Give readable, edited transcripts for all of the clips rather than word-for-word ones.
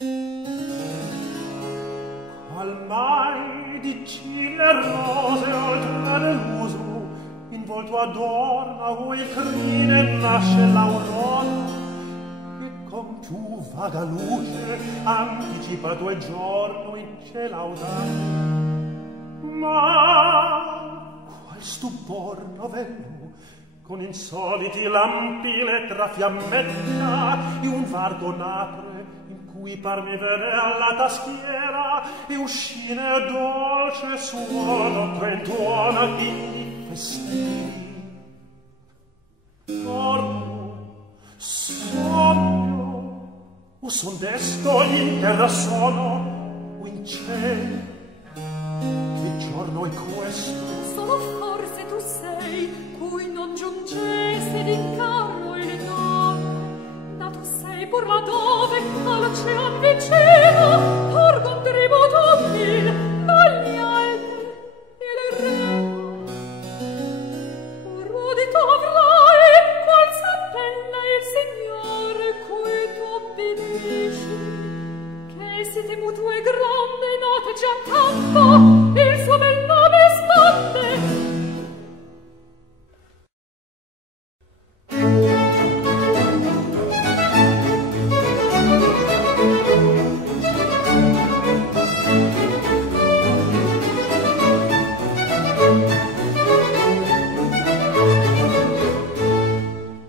Al mai di cime rose oltre deluso, in volto adorna o il crine nasce l'aurora, e con più vaga luce anticipa 2 giorni in cielo audace. Ma qual stupor novello, con insoliti lampi le trafiammetta, e un vargo n'apre in cui par mi vede alla tastiera, e uscine dolce suono che intuona i festini. Sogno, o son desto in terra sono, o in cielo. Che giorno è questo? Solo forse tu sei, cui non giungesse d'incarno il nome, nato sei pur laddove all'ocean vicino porgon tributo mil, ma gli altri il Reno. Or udito avrai qual s'appella il Signore cui tu obbedisci, che siete mutuo e grande note già tanto il suo bel nome spande.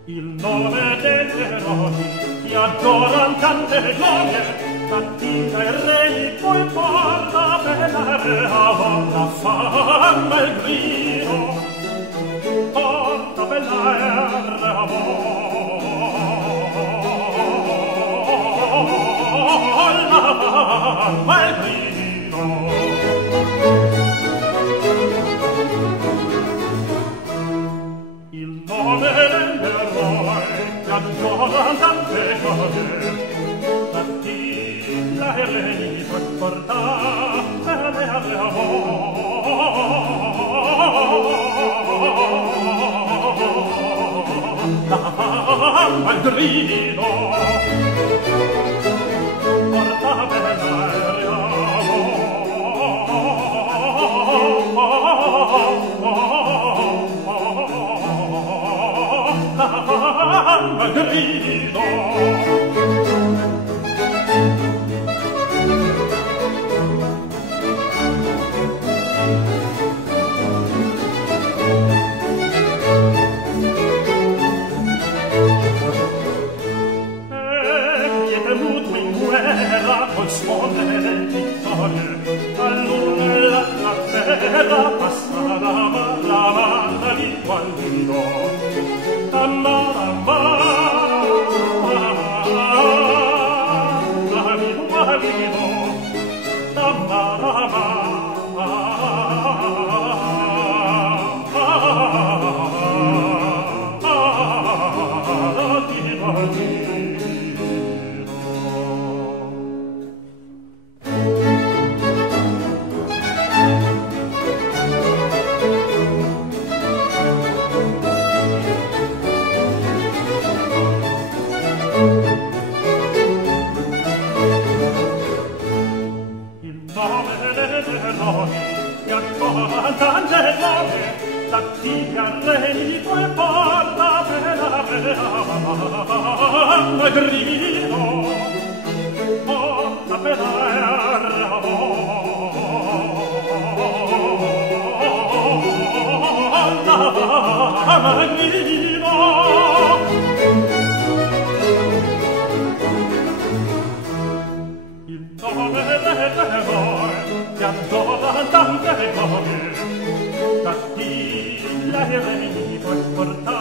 Il nome degli eroi che adoran tante glorie, fatica e re poi porta bene alla fama il grido, porta bella e alla fama il grido. Il nome dell'eroe che adoran tante glorie, fatica e re poi porta bene alla fama il grido, porta bella e grido. Col suono delle vittorie, all'una la terra passa la banda di Gualdido. Tammaramba, di Gualdido, tammaramba, di Gualdido. Che ancora tante glorie, fatica re poi porta bella grido, porta bella grido. Il nome dell'eroe che adora tante glorie, fatica e re poi porta